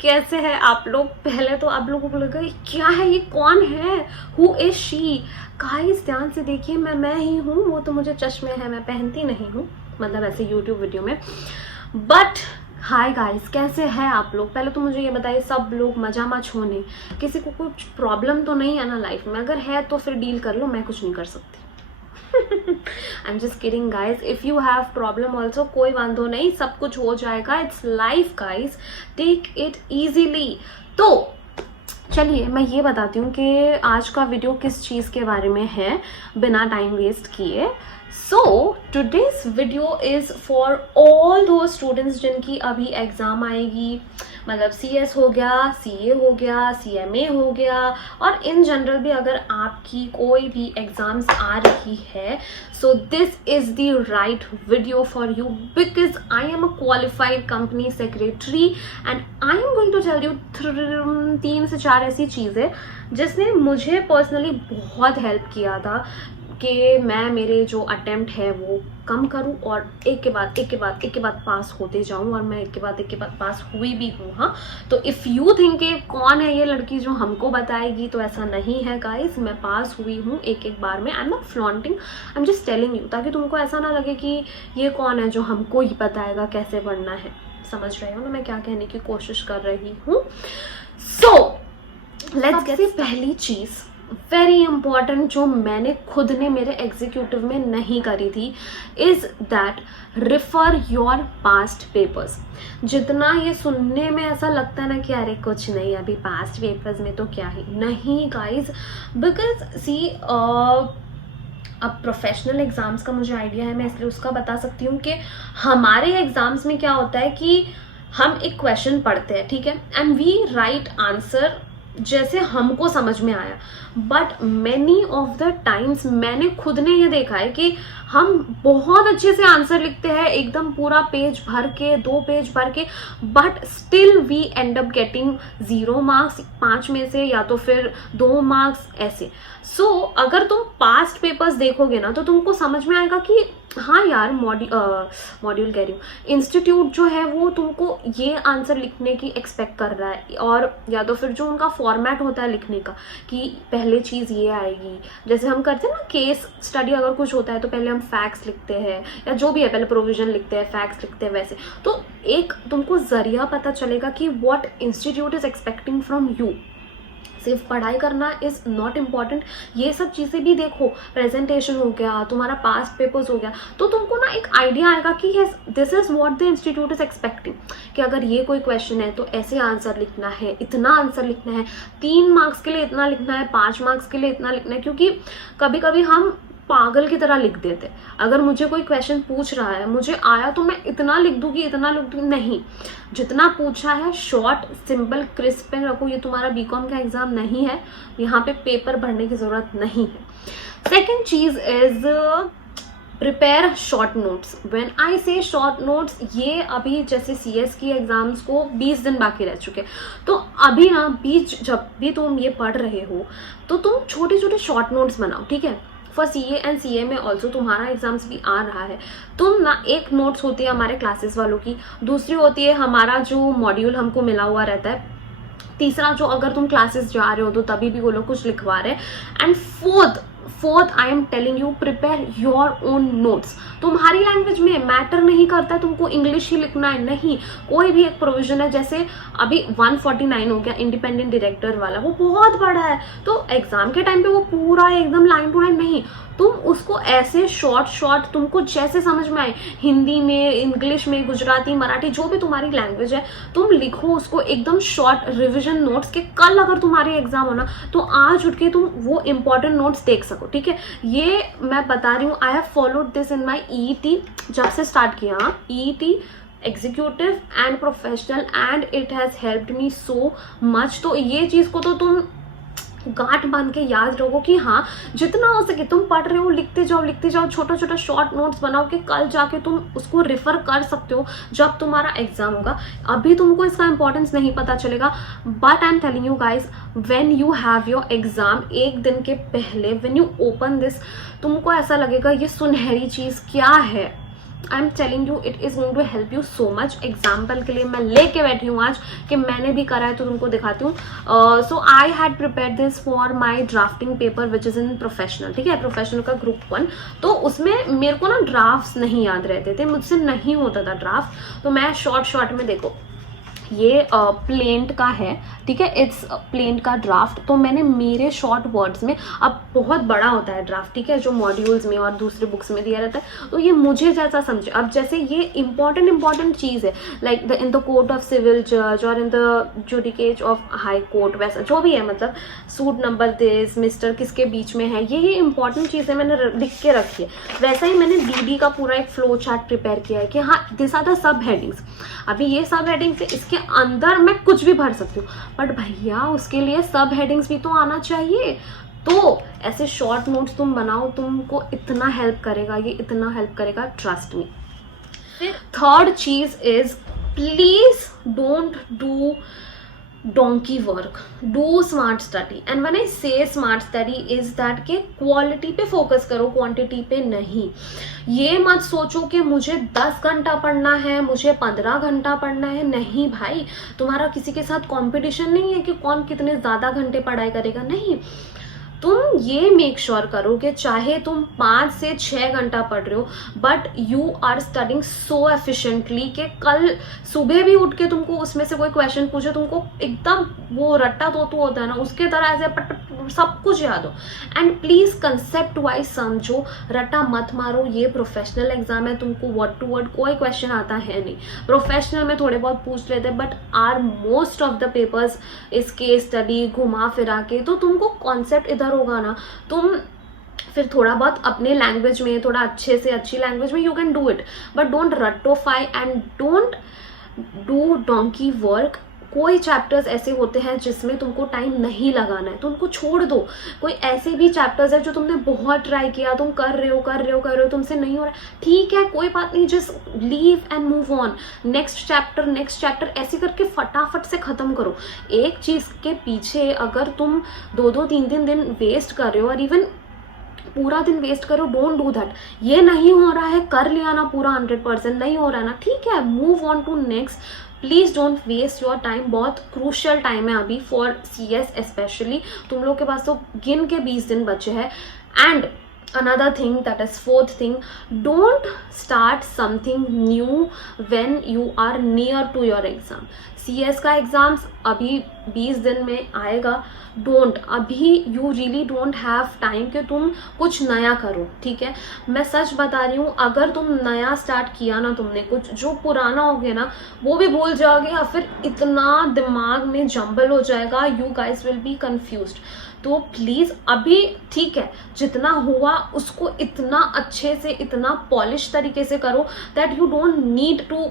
कैसे हैं आप लोग? पहले तो आप लोगों को लगा क्या है, ये कौन है, हु इज शी? गाइस ध्यान से देखिए, मैं ही हूँ। वो तो मुझे चश्मे हैं, मैं पहनती नहीं हूँ, मतलब ऐसे यूट्यूब वीडियो में। बट हाय गाइस, कैसे हैं आप लोग? पहले तो मुझे ये बताइए, सब लोग मजामच होने, किसी को कुछ प्रॉब्लम तो नहीं है ना लाइफ में? अगर है तो फिर डील कर लो, मैं कुछ नहीं कर सकती। I'm just kidding guys. If you have problem also, कोई वांधो नहीं, सब कुछ हो जाएगा। It's life guys, take it easily। तो चलिए मैं ये बताती हूँ कि आज का वीडियो किस चीज़ के बारे में है, बिना टाइम वेस्ट किए। So today's video is for all दो स्टूडेंट्स जिनकी अभी एग्ज़ाम आएगी, मतलब CS हो गया, CA हो गया, CMA हो गया, और इन जनरल भी अगर आपकी कोई भी एग्ज़ाम्स आ रही है, so this is the right video for you, because I am a qualified company secretary and I am going to tell you 3 से 4 ऐसी चीज़ें जिसने मुझे पर्सनली बहुत हेल्प किया था कि मैं मेरे जो अटेम्प्ट है वो कम करूं और एक के बाद पास होते जाऊं, और मैं एक के बाद पास हुई भी हूँ। हाँ, तो इफ़ यू थिंक कि कौन है ये लड़की जो हमको बताएगी, तो ऐसा नहीं है गाइस, मैं पास हुई हूँ एक बार में। I am not flaunting, I am just telling you, ताकि तुमको ऐसा ना लगे कि ये कौन है जो हमको ही बताएगा कैसे पढ़ना है। समझ रहे हो ना मैं क्या कहने की कोशिश कर रही हूँ? सो लेट्स गेट पहली चीज़ वेरी इंपॉर्टेंट जो मैंने खुद ने मेरे एग्जीक्यूटिव में नहीं करी थी, is that refer your past papers. जितना ये सुनने में ऐसा लगता है ना कि अरे कुछ नहीं, अभी पास्ट पेपर्स में तो क्या ही नहीं गाइज, बिकॉज सी अब प्रोफेशनल एग्जाम्स का मुझे आइडिया है, मैं इसलिए उसका बता सकती हूँ कि हमारे एग्जाम्स में क्या होता है कि हम एक क्वेश्चन पढ़ते हैं, ठीक है, एंड वी राइट आंसर जैसे हमको समझ में आया। But many of the times मैंने खुद ने ये देखा है कि हम बहुत अच्छे से आंसर लिखते हैं, एकदम पूरा पेज भर के, 2 पेज भर के, but still we end up getting 0 marks 5 में से, या तो फिर 2 मार्क्स ऐसे। सो अगर तुम पास्ट पेपर्स देखोगे ना, तो तुमको समझ में आएगा कि हाँ यार, मॉड्यूल कह रही हूँ, इंस्टीट्यूट जो है वो तुमको ये आंसर लिखने की एक्सपेक्ट कर रहा है, और या तो फिर जो उनका फॉर्मेट होता है लिखने का कि पहले चीज़ ये आएगी। जैसे हम करते हैं ना केस स्टडी, अगर कुछ होता है तो पहले हम फैक्ट्स लिखते हैं, या जो भी है पहले प्रोविजन लिखते हैं, फैक्ट्स लिखते हैं, वैसे। तो एक तुमको जरिया पता चलेगा कि what institute is expecting from you. सिर्फ पढ़ाई करना इज़ नॉट इम्पॉर्टेंट, ये सब चीज़ें भी देखो, प्रेजेंटेशन हो गया, तुम्हारा पास्ट पेपर्स हो गया, तो तुमको ना एक आइडिया आएगा कि yes this is what the institute is expecting, कि अगर ये कोई क्वेश्चन है तो ऐसे आंसर लिखना है, इतना आंसर लिखना है, 3 मार्क्स के लिए इतना लिखना है, 5 मार्क्स के लिए इतना लिखना है। क्योंकि कभी कभी हम पागल की तरह लिख देते। अगर मुझे कोई क्वेश्चन पूछ रहा है, मुझे आया तो मैं इतना लिख दूंगी, इतना लिख दूंगी, नहीं, जितना पूछा है शॉर्ट सिंपल क्रिस्प पेन रखो। ये तुम्हारा बीकॉम का एग्जाम नहीं है, यहाँ पे पेपर भरने की जरूरत नहीं है। सेकेंड चीज is prepare short notes. When I से शॉर्ट नोट्स, ये अभी जैसे CS की एग्जाम्स को 20 दिन बाकी रह चुके, तो अभी ना बीच जब भी तुम ये पढ़ रहे हो तो तुम छोटे छोटे शॉर्ट नोट्स बनाओ, ठीक है। फॉर CA एंड CA में ऑल्सो तुम्हारा एग्जाम्स भी आ रहा है, तुम ना एक नोट्स होती है हमारे क्लासेस वालों की, दूसरी होती है हमारा जो मॉड्यूल हमको मिला हुआ रहता है, तीसरा जो अगर तुम क्लासेस जा रहे हो तो तभी भी वो लोग कुछ लिखवा रहे हैं, and fourth I am telling you prepare your own notes. तुम्हारी लैंग्वेज में मैटर नहीं करता है तुमको इंग्लिश ही लिखना है, नहीं, कोई भी एक प्रोविजन है, जैसे अभी 149 हो गया इंडिपेंडेंट डायरेक्टर वाला, वो बहुत बड़ा है, तो एग्जाम के टाइम पे वो पूरा एकदम लाइन टू लाइन नहीं, तुम उसको ऐसे शॉर्ट तुमको जैसे समझ में आए, हिंदी में, इंग्लिश में, गुजराती, मराठी, जो भी तुम्हारी लैंग्वेज है, तुम लिखो उसको एकदम शॉर्ट रिविजन नोट्स के, कल अगर तुम्हारे एग्जाम हो ना तो आज उठ के तुम वो इंपॉर्टेंट नोट्स देख सको, ठीक है। ये मैं बता रही हूँ, I have followed this in my EET, जब से स्टार्ट किया EET executive and professional, and it has helped me so much. तो ये चीज को तो तुम गांठ बांध के याद रखो कि हाँ, जितना हो सके तुम पढ़ रहे हो, लिखते जाओ, छोटा छोटा शॉर्ट नोट्स बनाओ कि कल जाके तुम उसको रेफर कर सकते हो जब तुम्हारा एग्जाम होगा। अभी तुमको इसका इंपॉर्टेंस नहीं पता चलेगा, but I am telling you guys, when you have your exam, एक दिन के पहले व्हेन यू ओपन दिस, तुमको ऐसा लगेगा ये सुनहरी चीज क्या है, I am telling you it is going to help you so much. Example के लिए मैं लेके बैठी हूँ आज कि मैंने भी करा है तो तुमको दिखाती हूँ। So I had prepare this for my drafting paper which is in professional, ठीक है, प्रोफेशनल का ग्रुप 1। तो उसमें मेरे को ना ड्राफ्ट्स नहीं याद रहते थे, मुझसे नहीं होता था ड्राफ्ट, तो मैं शॉर्ट में देखो ये प्लेंट का है, ठीक है, इट्स प्लेंट का ड्राफ्ट। तो मैंने मेरे शॉर्ट वर्ड्स में, अब बहुत बड़ा होता है ड्राफ्ट, ठीक है, जो मॉड्यूल्स में और दूसरे बुक्स में दिया रहता है, तो ये मुझे जैसा समझे। अब जैसे ये इंपॉर्टेंट चीज़ है, like the in the court of civil जज और in the judicate of high court, वैसा जो भी है, मतलब सूट नंबर दिस मिस्टर किसके बीच में है, ये इंपॉर्टेंट चीज़ें मैंने लिख के रखी है। वैसा ही मैंने डीडी का पूरा एक फ्लो चार्ट प्रिपेयर किया है कि हाँ दिस आर द सब हेडिंग्स। अभी ये सब हेडिंग्स, इसके अंदर मैं कुछ भी भर सकती हूँ, बट भैया उसके लिए सब हेडिंग्स भी तो आना चाहिए। तो ऐसे शॉर्ट नोट्स तुम बनाओ, तुमको इतना हेल्प करेगा, ये इतना हेल्प करेगा, ट्रस्ट मी। थर्ड चीज is please don't do donkey work, do smart study, and when I say smart study is that के क्वालिटी पे फोकस करो, क्वांटिटी पे नहीं। ये मत सोचो कि मुझे 10 घंटा पढ़ना है, मुझे 15 घंटा पढ़ना है, नहीं भाई, तुम्हारा किसी के साथ कंपटीशन नहीं है कि कौन कितने ज़्यादा घंटे पढ़ाई करेगा, नहीं। तुम ये मेक श्योर करो कि चाहे तुम 5 से 6 घंटा पढ़ रहे हो, but you are studying so efficiently कि कल सुबह भी उठ के तुमको उसमें से कोई क्वेश्चन पूछे, तुमको एकदम वो रट्टा तोतू होता है ना, उसके तरह ऐसे पट सब कुछ याद हो। एंड प्लीज कंसेप्ट वाइज समझो, रट्टा मत मारो। ये प्रोफेशनल एग्जाम है, तुमको वर्ड टू वर्ड कोई क्वेश्चन आता है नहीं। प्रोफेशनल में थोड़े बहुत पूछ लेते, but are most of the papers is case study घुमा फिरा के, तो तुमको कॉन्सेप्ट इधर होगा ना, तुम फिर थोड़ा बहुत अपने लैंग्वेज में, थोड़ा अच्छे से अच्छी लैंग्वेज में you can do it, but don't रट्टोफाई and don't do donkey work. कोई चैप्टर्स ऐसे होते हैं जिसमें तुमको टाइम नहीं लगाना है, तो उनको छोड़ दो। कोई ऐसे भी चैप्टर्स है जो तुमने बहुत ट्राई किया, तुम कर रहे हो, तुमसे नहीं हो रहा, ठीक है, कोई बात नहीं, just leave and move on, next chapter ऐसे करके फटाफट से खत्म करो। एक चीज के पीछे अगर तुम 2-3 दिन वेस्ट कर रहे हो, और इवन पूरा दिन वेस्ट करो, डोंट डू दैट। ये नहीं हो रहा है, कर लिया ना पूरा 100%, नहीं हो रहा है ना, ठीक है, move on to next. Please don't waste your time, बहुत क्रूशियल टाइम है अभी फॉर CS स्पेशली। तुम लोग के पास तो गिन के 20 दिन बचे हैं। And another thing, that is fourth thing, don't start something new when you are near to your exam. CS का एग्जाम्स अभी 20 दिन में आएगा, डोंट, अभी you really don't have time कि तुम कुछ नया करो, ठीक है। मैं सच बता रही हूँ, अगर तुम नया स्टार्ट किया ना तुमने कुछ, जो पुराना हो गया ना वो भी भूल जाओगे, या फिर इतना दिमाग में जंबल हो जाएगा, you guys will be confused. तो प्लीज़ अभी ठीक है, जितना हुआ उसको इतना अच्छे से, इतना पॉलिश तरीके से करो that you don't need to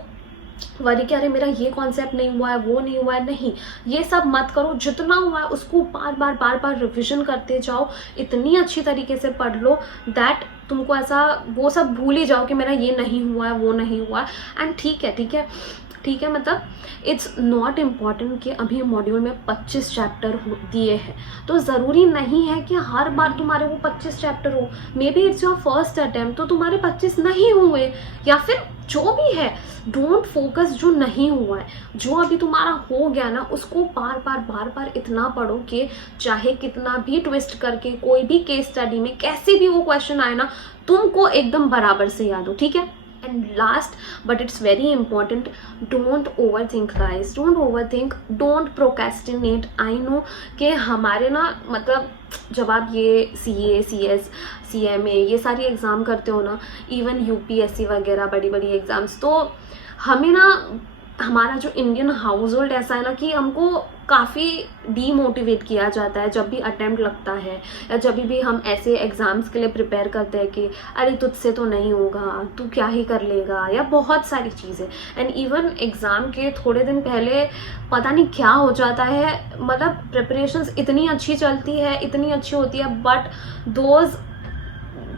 worry कि अरे मेरा ये कॉन्सेप्ट नहीं हुआ है, वो नहीं हुआ है, नहीं, ये सब मत करो। जितना हुआ है उसको बार बार रिविजन करते जाओ, इतनी अच्छी तरीके से पढ़ लो दैट तुमको ऐसा वो सब भूल ही जाओ कि मेरा ये नहीं हुआ है, वो नहीं हुआ है। एंड ठीक है, मतलब इट्स नॉट इम्पॉर्टेंट कि अभी मॉड्यूल में 25 चैप्टर दिए हैं, तो ज़रूरी नहीं है कि हर बार तुम्हारे वो 25 चैप्टर हो। May be it's your first attempt, तो तुम्हारे 25 नहीं हुए, या फिर जो भी है, डोंट फोकस जो नहीं हुआ है। जो अभी तुम्हारा हो गया ना, उसको बार बार इतना पढ़ो कि चाहे कितना भी ट्विस्ट करके कोई भी केस स्टडी में कैसे भी वो क्वेश्चन आए ना, तुमको एकदम बराबर से याद हो, ठीक है। And last but it's very important, don't overthink guys, don't procrastinate. I know कि हमारे ना, मतलब जब आप ये CA CS CMA ये सारी एग्ज़ाम करते हो ना, इवन UPSC वगैरह बड़ी एग्ज़ाम्स, तो हमें ना, हमारा जो इंडियन हाउस होल्ड ऐसा है ना कि हमको काफ़ी डीमोटिवेट किया जाता है जब भी अटेम्प्ट लगता है, या जब भी हम ऐसे एग्ज़ाम्स के लिए प्रिपेयर करते हैं कि अरे तुझसे तो नहीं होगा, तू क्या ही कर लेगा, या बहुत सारी चीज़ें। एंड इवन एग्ज़ाम के थोड़े दिन पहले पता नहीं क्या हो जाता है, मतलब प्रिपरेशंस इतनी अच्छी चलती है, इतनी अच्छी होती है, बट दोज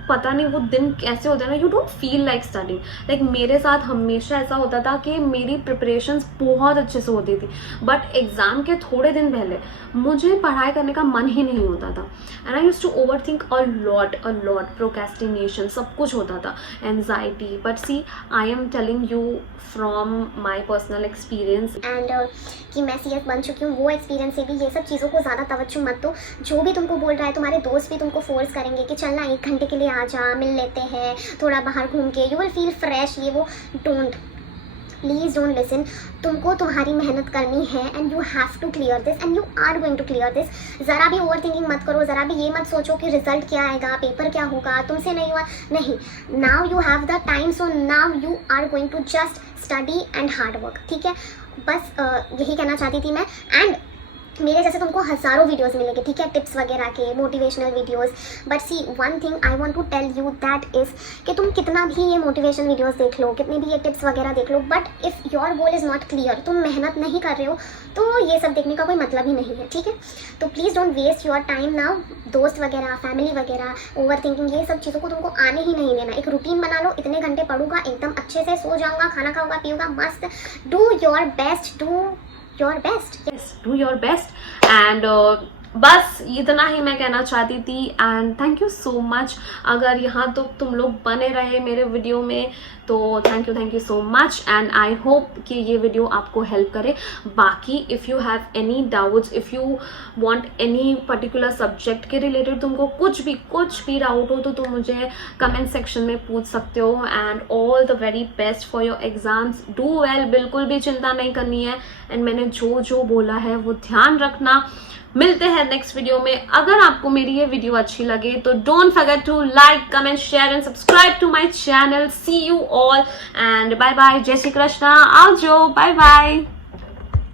पता नहीं वो दिन कैसे होते हैं ना, you don't feel like studying. Like मेरे साथ हमेशा ऐसा होता था कि मेरी प्रिपरेशंस बहुत अच्छे से होती थी, बट एग्ज़ाम के थोड़े दिन पहले मुझे पढ़ाई करने का मन ही नहीं होता था। And I used to overthink a lot, procrastination, सब कुछ होता था, anxiety. But see, I am telling you from my personal experience and कि मैं सीएस बन चुकी हूँ, वो एक्सपीरियंस से भी ये सब चीज़ों को ज़्यादा तवज्जो मत दो। जो भी तुमको बोल रहा है, तुम्हारे दोस्त भी तुमको फोर्स करेंगे कि चलना 1 घंटे के लिए आ जा, मिल लेते हैं, थोड़ा बाहर घूम के, यू विल फील फ्रेश, ये वो। Don't, please don't listen. तुमको तुम्हारी मेहनत करनी है and you have to clear this and you are going to clear this. ज़रा भी ओवर थिंकिंग मत करो, ज़रा भी ये मत सोचो कि रिजल्ट क्या आएगा, पेपर क्या होगा, तुमसे नहीं हुआ, नहीं। Now you have the time, so now you are going to just study and hard work, ठीक है। बस यही कहना चाहती थी मैं। एंड मेरे जैसे तुमको हज़ारों वीडियोस मिलेंगे, ठीक है, टिप्स वगैरह के, motivational videos. But see, one thing I want to tell you, that is कि तुम कितना भी ये मोटिवेशन वीडियोस देख लो, कितने भी ये टिप्स वगैरह देख लो, but if your goal is not clear, तुम मेहनत नहीं कर रहे हो, तो ये सब देखने का कोई मतलब ही नहीं है, ठीक है। तो please don't waste your time now. दोस्त वगैरह, फैमिली वगैरह, ओवर थिंकिंग, ये सब चीज़ों को तुमको आने ही नहीं देना। एक रूटीन बना लो, इतने घंटे पढ़ूंगा, एकदम अच्छे से सो जाऊँगा, खाना खाऊंगा, पीऊँगा, मस्त। Do your best, do your best, yes, do your best. And बस इतना ही मैं कहना चाहती थी। And thank you so much, अगर यहाँ तो तुम लोग बने रहे मेरे वीडियो में, तो thank you so much. And I hope कि ये वीडियो आपको हेल्प करे। बाकी if you have any doubts, if you want any particular subject के रिलेटेड तुमको कुछ भी डाउट हो, तो तुम मुझे कमेंट सेक्शन में पूछ सकते हो। And all the very best for your exams, do well, बिल्कुल भी चिंता नहीं करनी है। एंड मैंने जो बोला है वो ध्यान रखना। मिलते हैं नेक्स्ट वीडियो में। अगर आपको मेरी ये वीडियो अच्छी लगे तो don't forget to like, comment, share and subscribe to my channel. See you all and bye bye. जय श्री कृष्णा। आओ जो, बाय बाय।